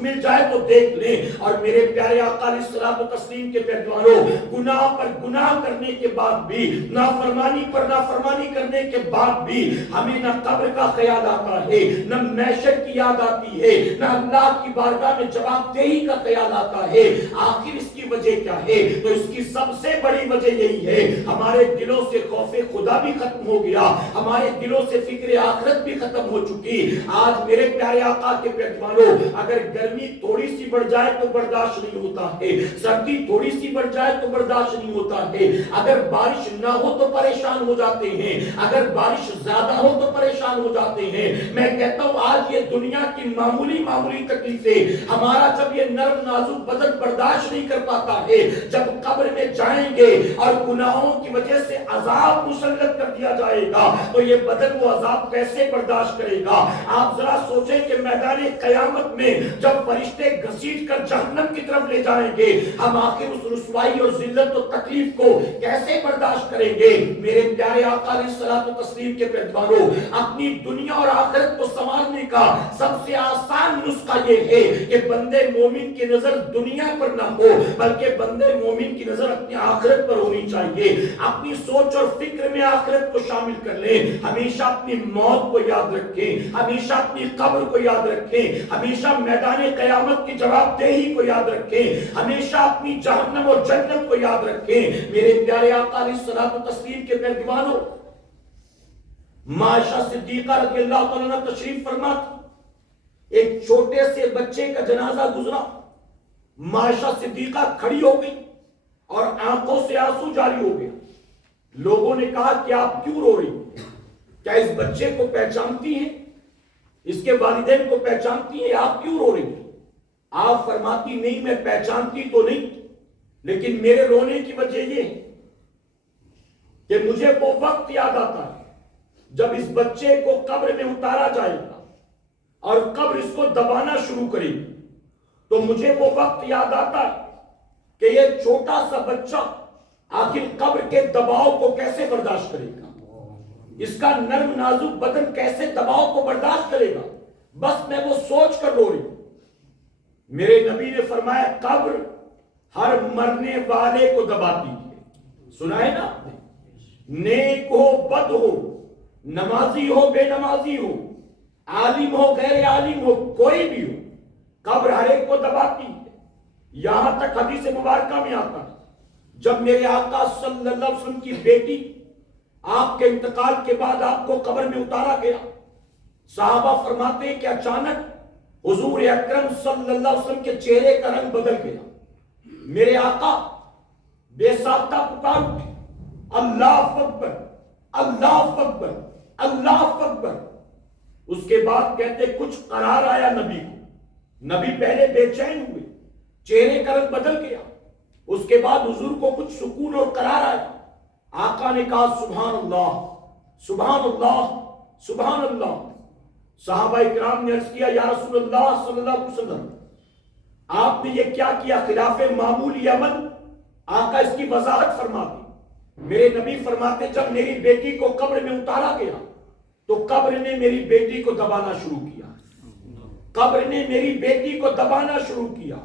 مل جائے تو دیکھ لیں. اور میرے پیارے آقا علیہ الصلوۃ والتسلیم کے پیروانوں، گناہ پر گناہ کرنے کے بعد بھی، نافرمانی پر نافرمانی کرنے کے بعد بھی ہمیں نہ قبر کا خیال آتا ہے، نہ محشر کی یاد آتی ہے، نہ اللہ کی بارگاہ میں جواب دہی کا خیال آتا ہے۔ آخر اس کی وجہ کیا ہے؟ تو اس کی سب سے بڑی وجہ یہی ہے، ہمارے دلوں سے خوف خدا بھی ختم ہو گیا، ہمارے دلوں سے فکر آخرت بھی ختم ہو چکی۔ آج میرے پیارے آقا کے پیروانوں، اگر گرمی تھوڑی سی بڑھ جائے تو برداشت نہیں ہوتا ہے، سردی تھوڑی سی بڑھ جائے تو برداشت نہیں ہوتا ہے، اگر بارش نہ ہو تو پریشان ہو جاتے ہیں، اگر بارش زیادہ ہو تو پریشان ہو جاتے ہیں۔ میں کہتا ہوں آج یہ دنیا کی معمولی معمولی تکلیفیں ہمارا جب یہ نرم نازک بدن برداشت نہیں کر پاتا ہے، جب قبر میں جائیں گے اور گناہوں کی وجہ سے عذاب مسلط کر دیا جائے گا تو یہ بدن وہ عذاب کیسے برداشت کرے گا؟ آپ ذرا سوچیں کہ میدان قیامت میں جب فرشتے گھسیٹ کر جہنم کی طرف لے جائیں گے، ہم آخر اس رسوائی اور ذلت و تکلیف کو کیسے برداشت کریں گے؟ میرے پیارے آقا علیہ الصلوۃ والتسلیم کے پیروانوں، اپنی دنیا اور آخرت کو سنوارنے کا سب سے آسان نسخہ یہ ہے کہ بندے مومن کی نظر دنیا پر نہ ہو بلکہ بندے مومن کی نظر اپنی آخرت پر ہونی چاہیے۔ اپنی سوچ اور فکر میں آخرت کو شامل کر لیں، ہمیشہ اپنی موت کو یاد رکھیں، ہمیشہ اپنی قبر کو یاد رکھیں، ہمیشہ میدان قیامت کی جواب دہی کو یاد رکھیں، ہمیشہ اپنی جہنم اور جنت کو یاد رکھیں۔ میرے پیارے آقا علیہ الصلوۃ والتسلیم کے پیروانوں، عائشہ صدیقہ رضی اللہ تعالیٰ عنہ تشریف فرما تھی، ایک چھوٹے سے بچے کا جنازہ گزرا، عائشہ صدیقہ کھڑی ہو گئی اور آنکھوں سے آنسو جاری ہو گیا۔ لوگوں نے کہا کہ آپ کیوں رو رہی ہیں؟ کیا اس بچے کو پہچانتی ہیں؟ اس کے والدین کو پہچانتی ہیں؟ آپ کیوں رو رہی ہیں؟ آپ فرماتی نہیں میں پہچانتی تو نہیں، لیکن میرے رونے کی وجہ یہ ہے کہ مجھے وہ وقت یاد آتا ہے جب اس بچے کو قبر میں اتارا جائے گا اور قبر اس کو دبانا شروع کرے گی، تو مجھے وہ وقت یاد آتا ہے کہ یہ چھوٹا سا بچہ آخر قبر کے دباؤ کو کیسے برداشت کرے گا، اس کا نرم نازک بدن کیسے دباؤ کو برداشت کرے گا۔ بس میں وہ سوچ کر رو رہی ہوں۔ میرے نبی نے فرمایا قبر ہر مرنے والے کو دباتی ہے، سنا ہے نا آپ نے؟ نیک ہو بد ہو، نمازی ہو بے نمازی ہو، عالم ہو غیر عالم ہو، کوئی بھی ہو، قبر ہر ایک کو دباتی ہے۔ یہاں تک حدیث مبارکہ میں آتا ہے جب میرے آقا صلی اللہ علیہ وسلم کی بیٹی آپ کے انتقال کے بعد آپ کو قبر میں اتارا گیا، صحابہ فرماتے ہیں کہ اچانک حضور اکرم صلی اللہ علیہ وسلم کے چہرے کا رنگ بدل گیا۔ میرے آقا بے ساختہ پکار اٹھے، اللہ اکبر اللہ اکبر اللہ اکبر۔ اس کے بعد کہتے کچھ قرار آیا نبی کو، نبی پہلے بے چین ہوئے، چہرے کا رنگ بدل گیا، اس کے بعد حضور کو کچھ سکون اور قرار آیا۔ آقا نے کہا سبحان اللہ سبحان اللہ سبحان اللہ۔ صحابہ اکرام نے عرض کیا یا رسول اللہ صلی اللہ علیہ وسلم، آپ نے یہ کیا کیا؟ خلاف معمولی عمل؟ آقا اس کی وضاحت فرماتے، میرے نبی فرماتے جب میری بیٹی کو قبر میں اتارا گیا تو قبر نے میری بیٹی کو دبانا شروع کیا، قبر نے میری بیٹی کو دبانا شروع کیا۔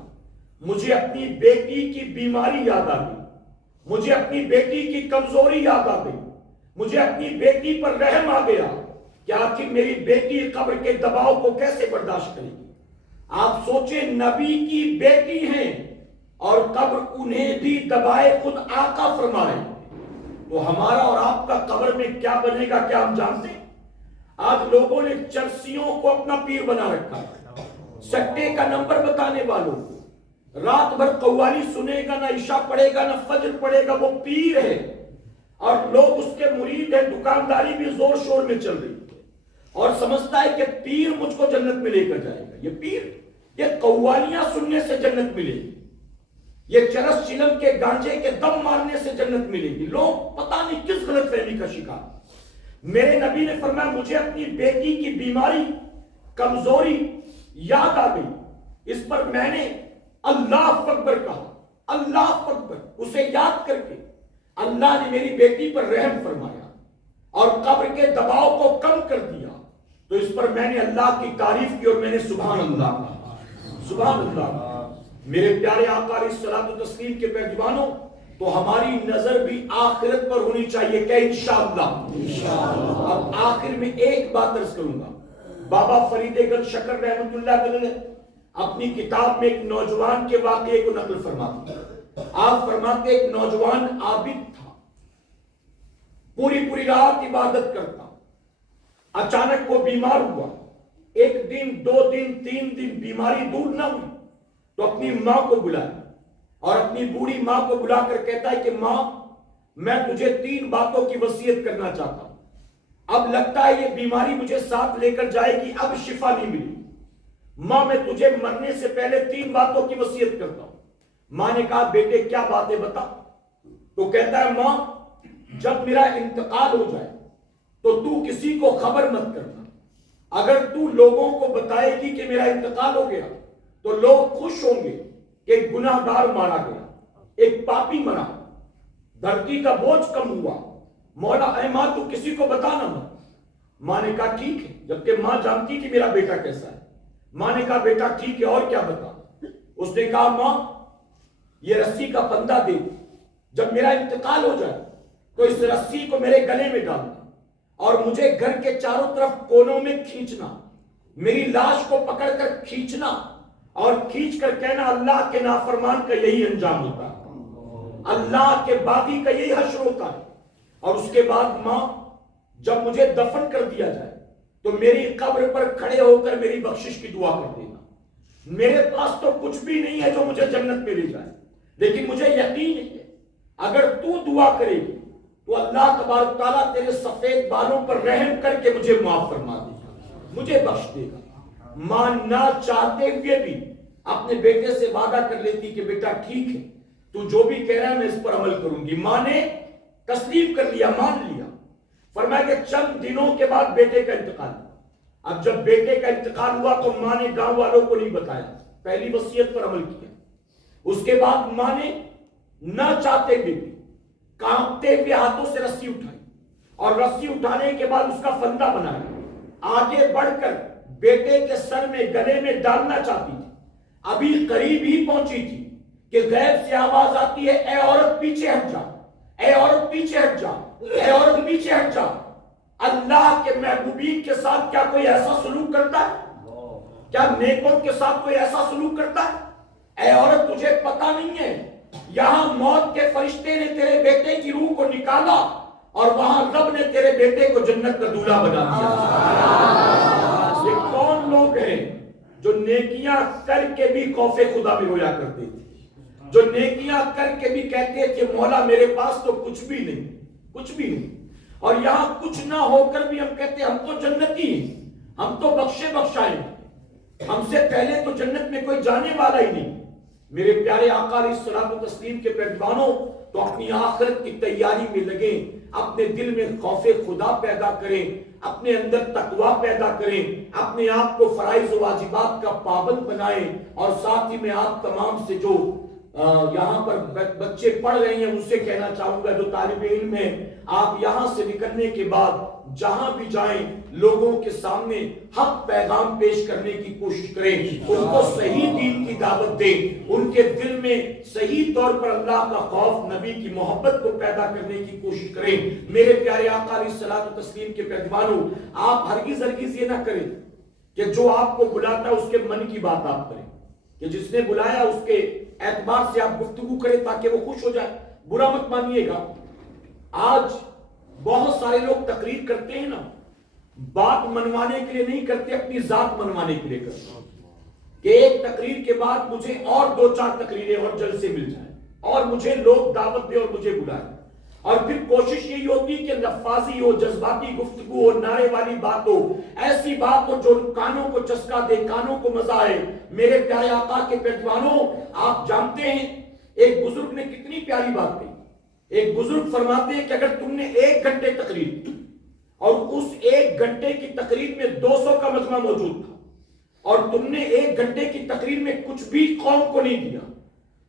مجھے اپنی بیٹی کی بیماری یاد آ گئی، مجھے اپنی بیٹی کی کمزوری یاد آ گئی، مجھے اپنی بیٹی پر رحم آ گیا کہ آخر میری بیٹی قبر کے دباؤ کو کیسے برداشت کرے گی۔ آپ سوچیں نبی کی بیٹی ہیں اور قبر انہیں بھی دبائے، خود آقا فرما رہے ہیں، تو ہمارا اور آپ کا قبر میں کیا بنے گا کیا ہم جانتے ہیں؟ آج لوگوں نے چرسیوں کو اپنا پیر بنا رکھا ہے، سٹے کا نمبر بتانے والوں کو، رات بھر قوالی سنے گا، نہ عشاء پڑھے گا نہ فجر پڑھے گا، وہ پیر ہے اور لوگ اس کے مرید ہیں۔ دکانداری بھی زور شور میں چل رہی ہے اور سمجھتا ہے کہ پیر مجھ کو جنت میں لے کر جائے گا۔ یہ پیر، یہ قوالیاں سننے سے جنت ملے گی، یہ چرس چلم کے گانجے کے دم مارنے سے جنت ملے گی۔ لوگ پتہ نہیں کس غلط فہمی کا شکار۔ میرے نبی نے فرمایا مجھے اپنی بیٹی کی بیماری کمزوری یاد آ گئی، اس پر میں نے اللہ اکبر کہا، اللہ اکبر، اسے یاد کر کے اللہ نے میری بیٹی پر رحم فرمایا اور قبر کے دباؤ کو کم کر دیا۔ تو اس پر میں نے اللہ کی تعریف کی اور میں نے سبحان اللہ کہا، سبحان اللہ۔ میرے پیارے آقا علیہ الصلوۃ والتسلیم کے پیروانوں، تو ہماری نظر بھی آخرت پر ہونی چاہیے کہ انشاءاللہ۔ اب آخر میں ایک بات عرض کروں گا، بابا فرید گل شکر رحمت اللہ علیہ اپنی کتاب میں ایک نوجوان کے واقعے کو نقل فرماتے ہیں۔ آپ فرماتے ایک نوجوان عابد تھا، پوری رات عبادت کرتا، اچانک وہ بیمار ہوا، ایک دن 2 دن 3 دن بیماری دور نہ ہوئی تو اپنی ماں کو بلایا اور اپنی بوڑھی ماں کو بلا کر کہتا ہے کہ ماں، میں تجھے 3 باتوں کی وصیت کرنا چاہتا ہوں، اب لگتا ہے یہ بیماری مجھے ساتھ لے کر جائے گی، اب شفا نہیں ملی، ماں میں تجھے مرنے سے پہلے 3 باتوں کی وصیت کرتا ہوں۔ ماں نے کہا بیٹے کیا باتیں بتا؟ تو کہتا ہے ماں، جب میرا انتقال ہو جائے تو کسی کو خبر مت کرنا، اگر تو لوگوں کو بتائے گی کہ میرا انتقال ہو گیا تو لوگ خوش ہوں گے کہ ایک گناہ گار مارا گیا، ایک پاپی مرا، دھرتی کا بوجھ کم ہوا، مولا اے ماں تو کسی کو بتانا مت۔ ماں نے کہا ٹھیک ہے، جبکہ ماں جانتی کہ میرا بیٹا کیسا ہے۔ ماں نے کہا بیٹا ٹھیک ہے، اور کیا بتا؟ اس نے کہا ماں، یہ رسی کا پندہ دے، جب میرا انتقال ہو جائے تو اس رسی کو میرے گلے میں ڈالنا اور مجھے گھر کے چاروں طرف کونوں میں کھینچنا، میری لاش کو پکڑ کر کھینچنا اور کھینچ کر کہنا اللہ کے نافرمان کا یہی انجام ہوتا ہے، اللہ کے باغی کا یہی حشر ہوتا ہے۔ اور اس کے بعد ماں، جب مجھے دفن کر دیا جائے تو میری قبر پر کھڑے ہو کر میری بخشش کی دعا کر دینا۔ میرے پاس تو کچھ بھی نہیں ہے جو مجھے جنت میں لے جائے، لیکن مجھے یقین ہے اگر تو دعا کرے گی تو اللہ تبارک تعالیٰ تیرے سفید بالوں پر رحم کر کے مجھے معاف فرما دے گا، مجھے بخش دے گا۔ ماں نہ چاہتے ہوئے بھی اپنے بیٹے سے وعدہ کر لیتی کہ بیٹا ٹھیک ہے، تو جو بھی کہہ رہا ہے میں اس پر عمل کروں گی۔ ماں نے تسلیم کر لیا، مان لیا۔ فرمایا کہ چند دنوں کے بعد بیٹے کا انتقال ہوا۔ اب جب بیٹے کا انتقال ہوا تو ماں نے گاؤں والوں کو نہیں بتایا، پہلی وصیت پر عمل کیا۔ اس کے بعد ماں نے نہ چاہتے ہوئے بھی کانپتے ہوئے ہاتھوں سے رسی اٹھائی اور رسی اٹھانے کے بعد اس کا فندہ بنایا، آگے بڑھ کر بیٹے کے سر میں گلے میں ڈالنا چاہتی تھی۔ ابھی قریب ہی پہنچی تھی کہ غیب سے آواز آتی ہے اے عورت پیچھے ہٹ جا، اے عورت پیچھے ہٹ جا، اے عورت پیچھے ہٹ جا۔ اللہ کے محبوبین کے ساتھ کیا کوئی ایسا سلوک کرتا ہے؟ کیا نیکوں کے ساتھ کوئی ایسا سلوک کرتا ہے؟ اے عورت تجھے پتہ نہیں ہے، یہاں موت کے فرشتے نے تیرے بیٹے کی روح کو نکالا اور وہاں رب نے تیرے بیٹے کو جنت کا دولہا بنا دیا۔ یہ کون لوگ ہیں جو نیکیاں کر کے بھی خوف خدا میں رویا کرتے تھے، جو نیکیاں کر کے بھی کہتے کہ مولا میرے پاس تو کچھ بھی نہیں، کچھ بھی نہیں، اور یہاں کچھ نہ ہو کر بھی ہم کہتے ہم تو جنتی ہیں، ہم تو بخشے بخشائے، ہم سے پہلے تو جنت میں کوئی جانے والا ہی نہیں۔ میرے پیارے آقا علیہ الصلوۃ والتسلیم کے پیروانوں، تو اپنی آخرت کی تیاری میں لگیں، اپنے دل میں خوف خدا پیدا کریں، اپنے اندر تقوی پیدا کریں، اپنے آپ کو فرائض و واجبات کا پابند بنائیں، اور ساتھ ہی میں آپ تمام سے جو یہاں پر بچے پڑھ رہے ہیں ان سے کہنا چاہوں گا، جو طالب علم ہیں، آپ یہاں سے نکلنے کے بعد جہاں بھی جائیں لوگوں کے سامنے حق پیغام پیش کرنے کی کوشش کریں، ان کو صحیح دین کی دعوت دیں، ان کے دل میں صحیح طور پر اللہ کا خوف، نبی کی محبت کو پیدا کرنے کی کوشش کریں۔ میرے پیارے آقا علیہ الصلوۃ والتسلیم کے پیروانوں، آپ ہرگز یہ نہ کریں کہ جو آپ کو بلاتا ہے اس کے من کی بات آپ کریں، کہ جس نے بلایا اس کے اعتبار سے آپ گفتگو کریں تاکہ وہ خوش ہو جائے۔ برا مت مانیے گا، آج بہت سارے لوگ تقریر کرتے ہیں نا، بات منوانے کے لیے نہیں کرتے، اپنی ذات منوانے کے لیے کرتے ہیں، کہ ایک تقریر کے بعد مجھے اور 2-4 تقریریں اور جلسے مل جائیں اور مجھے لوگ دعوت دیں اور مجھے بلائیں، اور پھر کوشش یہی ہوتی کہ لفاظی ہو، جذباتی گفتگو ہو، نعرے والی بات ہو، ایسی بات ہو جو کانوں کو چسکا دے، کانوں کو مزہ آئے۔ میرے پیارے آقا کے پیروانوں، آپ جانتے ہیں ایک بزرگ نے کتنی پیاری بات کہی۔ ایک بزرگ فرماتے ہیں کہ اگر تم نے 1 گھنٹے تقریر کی اور اس 1 گھنٹے کی تقریر میں 200 کا مجمع موجود تھا، اور تم نے 1 گھنٹے کی تقریر میں کچھ بھی قوم کو نہیں دیا،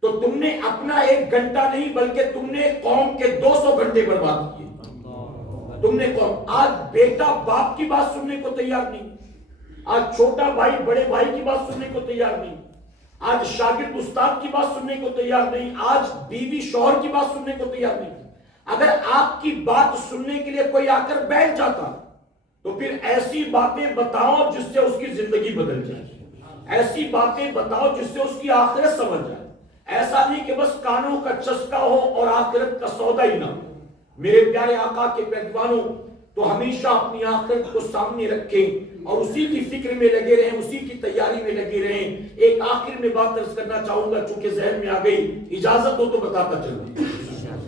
تو تم نے اپنا 1 گھنٹہ نہیں بلکہ تم نے قوم کے 200 گھنٹے برباد کیے۔ تم نے قوم، آج بیٹا باپ کی بات سننے کو تیار نہیں، آج چھوٹا بھائی بڑے بھائی کی بات سننے کو تیار نہیں، آج شاگرد استاد کی بات سننے کو تیار نہیں، آج بیوی شوہر کی بات سننے کو تیار نہیں۔ اگر آپ کی بات سننے کے لیے کوئی آ کر بیٹھ جاتا تو پھر ایسی باتیں بتاؤ جس سے اس کی زندگی بدل جائے، ایسی باتیں بتاؤ جس سے اس کی آخرت سمجھ جائے۔ ایسا نہیں کہ بس کانوں کا چسکا ہو اور آخرت کا سودا ہی نہ ہو۔ میرے پیارے آقا کے پیروانوں، تو ہمیشہ اپنی آخرت کو سامنے رکھیں اور اسی کی فکر میں لگے رہیں، اسی کی تیاری میں لگے رہیں۔ ایک آخر میں بات عرض کرنا چاہوں گا، چونکہ ذہن میں آ گئی، اجازت ہو تو بتاتا چلوں۔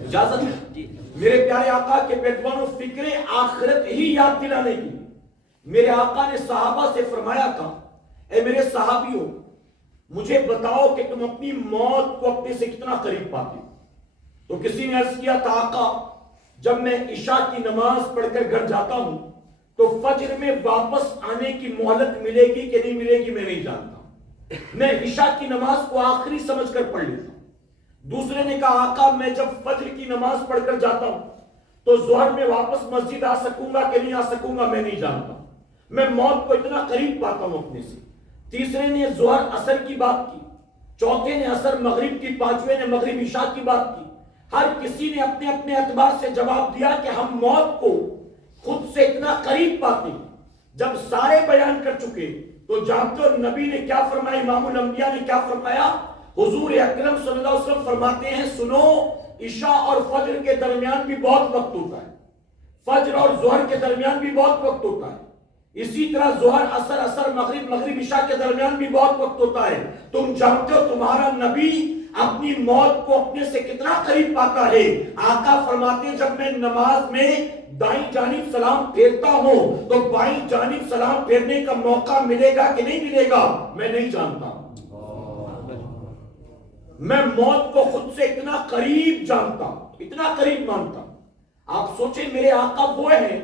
اجازت ہے؟ میرے پیارے آقا کے پیروانوں، فکر آخرت ہی یاد دلانے کی میرے آقا نے صحابہ سے فرمایا تھا، اے میرے صحابیوں، مجھے بتاؤ کہ تم اپنی موت کو اپنے سے کتنا قریب پاتے ہو؟ تو کسی نے عرض کیا تھا، آقا جب میں عشاء کی نماز پڑھ کر گھر جاتا ہوں تو فجر میں واپس آنے کی مہلت ملے گی کہ نہیں ملے گی میں نہیں جانتا، میں عشاء کی نماز کو آخری سمجھ کر پڑھ لیتا ہوں۔ دوسرے نے کہا، آقا میں جب فجر کی نماز پڑھ کر جاتا ہوں تو ظہر میں واپس مسجد آ سکوں گا کہ نہیں آ سکوں گا میں نہیں جانتا، میں موت کو اتنا قریب پاتا ہوں اپنے سے۔ تیسرے نے ظہر عصر کی بات کی، چوتھے نے عصر مغرب کی، پانچویں نے مغرب عشاء کی بات کی۔ ہر کسی نے اپنے اپنے اعتبار سے جواب دیا کہ ہم موت کو خود سے اتنا قریب پاتے ہیں۔ جب سارے بیان کر چکے تو جانتے ہو نبی نے کیا فرمایا، امام الانبیاء نے کیا فرمایا؟ حضور اکرم صلی اللہ علیہ وسلم فرماتے ہیں، سنو، عشاء اور فجر کے درمیان بھی بہت وقت ہوتا ہے، فجر اور ظہر کے درمیان بھی بہت وقت ہوتا ہے، اسی طرح ظہر عصر عصر مغرب مغرب عشاء کے درمیان بھی بہت وقت ہوتا ہے۔ تم جانتے ہو تمہارا نبی اپنی موت کو اپنے سے کتنا قریب پاتا ہے؟ آقا فرماتے ہیں، جب میں نماز میں دائیں جانب سلام پھیرتا ہوں تو بائیں جانب سلام پھیرنے کا موقع ملے گا کہ نہیں ملے گا میں نہیں جانتا۔ میں موت کو خود سے اتنا قریب جانتا ہوں، اتنا قریب مانتا ہوں۔ آپ سوچیں، میرے آقا وہ ہیں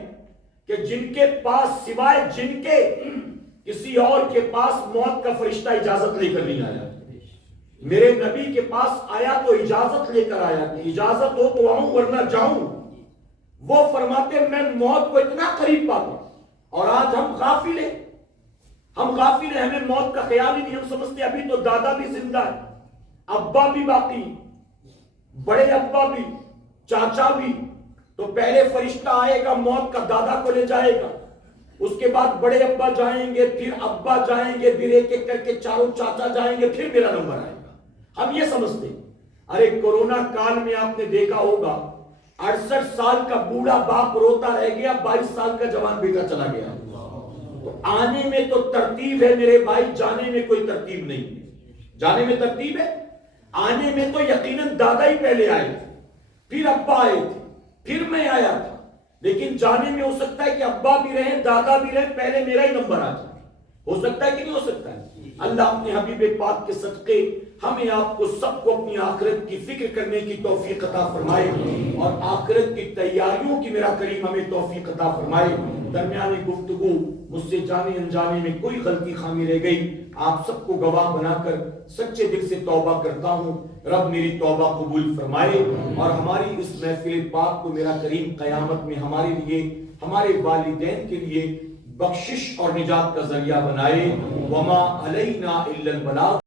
کہ جن کے پاس سوائے جن کے کسی اور کے پاس موت کا فرشتہ اجازت لے کر نہیں آیا۔ میرے نبی کے پاس آیا تو اجازت لے کر آیا کہ اجازت ہو تو آؤں ورنہ جاؤں۔ وہ فرماتے ہیں میں موت کو اتنا قریب پاتا ہوں، اور آج ہم غافل ہیں، ہمیں موت کا خیال ہی نہیں۔ ہم سمجھتے ابھی تو دادا بھی زندہ ہے، ابا بھی باقی، بڑے ابا بھی، چاچا بھی، تو پہلے فرشتہ آئے گا موت کا، دادا کو لے جائے گا، اس کے بعد بڑے ابا جائیں گے، پھر ابا جائیں گے، پھر ایک ایک کر کے چاروں چاچا جائیں گے، پھر میرا نمبر آئے گا۔ ہم یہ سمجھتے ہیں۔ ارے کورونا کال میں آپ نے دیکھا ہوگا 68 سال کا بوڑھا باپ روتا رہ گیا، 22 سال کا جوان بیٹا چلا گیا۔ تو آنے میں تو ترتیب ہے میرے بھائی، جانے میں کوئی ترتیب نہیں ہے۔ جانے میں ترتیب ہے، آنے میں تو یقیناً دادا ہی پہلے آئے تھے، پھر ابا آئے تھے، پھر میں آیا تھا، لیکن جانے میں ہو سکتا ہے کہ ابا بھی رہیں، دادا بھی رہیں، پہلے میرا ہی نمبر آ جائے۔ ہو سکتا ہے کہ نہیں ہو سکتا ہے؟ اللہ اپنے حبیب پاک کے صدقے ہمیں آپ کو سب کو اپنی آخرت کی فکر کرنے کی توفیق عطا فرمائے، اور آخرت کی تیاریوں کی میرا کریم ہمیں توفیق عطا فرمائے۔ درمیان گفتگو مجھ سے جانے انجانے میں کوئی غلطی خامی رہ گئی، آپ سب کو گواہ بنا کر سچے دل سے توبہ کرتا ہوں۔ رب میری توبہ قبول فرمائے، اور ہماری اس محفل پاک کو میرا کریم قیامت میں ہمارے لیے، ہمارے والدین کے لیے بخشش اور نجات کا ذریعہ بنائے۔ وما علینا الا البلاغ۔